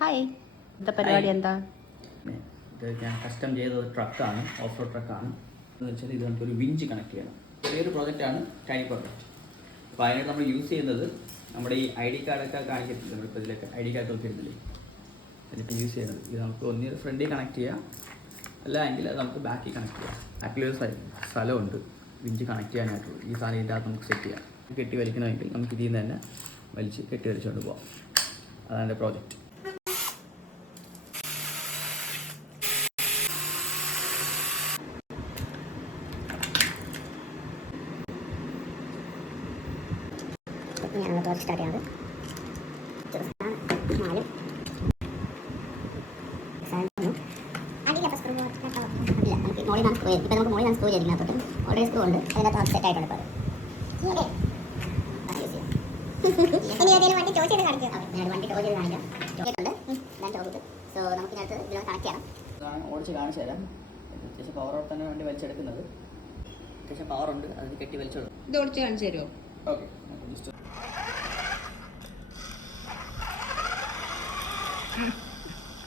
Hi, ഇന്നത്തെ പരിപാടി എന്താ? ഇത് ഞാൻ കസ്റ്റം ചെയ്ത ഒരു ട്രക്കാണ്, ഓഫ് റോഡ് ട്രക്കാണ്. എന്ന് വെച്ചാൽ ഇത് നമുക്കൊരു വിഞ്ച് കണക്ട് ചെയ്യണം. ചെറിയൊരു പ്രോജക്റ്റാണ്, ടൈനി പ്രോജക്റ്റ്. അപ്പോൾ അതിനായിട്ട് നമ്മൾ യൂസ് ചെയ്യുന്നത് നമ്മുടെ ഈ ID കാർഡൊക്കെ കാണിക്കത്തില്ല, നമ്മളിപ്പോൾ ഇതിലൊക്കെ ID കാർഡ് ഒക്കെ ഇരുന്നില്ലേ, അതിനിപ്പോൾ യൂസ് ചെയ്യുന്നത് ഇത് നമുക്ക് ഒന്നിൽ ഫ്രണ്ടിൽ കണക്ട് ചെയ്യാം, അല്ല എങ്കിൽ അത് നമുക്ക് ബാക്കിൽ കണക്ട് ചെയ്യാം. ബാക്കിലൊരു സ്ഥലമുണ്ട് വിഞ്ച് കണക്ട് ചെയ്യാനായിട്ടുള്ളൂ. ഈ സാധനം ഇതിൻ്റെ അകത്ത് നമുക്ക് സെറ്റ് ചെയ്യാം. കെട്ടി വലിക്കണമെങ്കിൽ നമുക്ക് ഇതിൽ നിന്ന് തന്നെ വലിച്ച് കെട്ടി വലിച്ചുകൊണ്ട് പോകാം. അതാണ് എൻ്റെ പ്രോജക്റ്റ്. ഞാനുള്ള പ്രോജക്റ്റ് സ്റ്റാർട്ട് ചെയ്യുന്നത് നാലും അല്ല നമുക്ക് മോളിലാണ് സ്ക്രൂ ചെയ്ത്, ഇപ്പോൾ നമുക്ക് മോളിലാണ് സ്ക്രൂ ചെയ്തിരിക്കുന്നത്. അപ്പം ഓൾറെഡി സ്ക്രൂ ഉണ്ട്, അതിനകത്ത് സെറ്റ് ആയിട്ടുണ്ട്. ഇപ്പോൾ വണ്ടി ടോ ചെയ്ത് കാണിക്കാം, ചോക്കിട്ടുണ്ട് ഞാൻ ചോക്കിട്ട്. സോ നമുക്ക് ഇതിനകത്ത് ഇതിലൊന്ന് കണക്ട് ചെയ്യണം. ഓടിച്ച് കാണിച്ചു തരാം. അത്യാവശ്യം പവറോടെ തന്നെ വണ്ടി വലിച്ചെടുക്കുന്നത്. അത്യാവശ്യം പവറുണ്ട്, അതിന് കെട്ടി വലിച്ചോളൂ. ഇത് ഓടിച്ച് കാണിച്ചു തരുമോ? Okay, just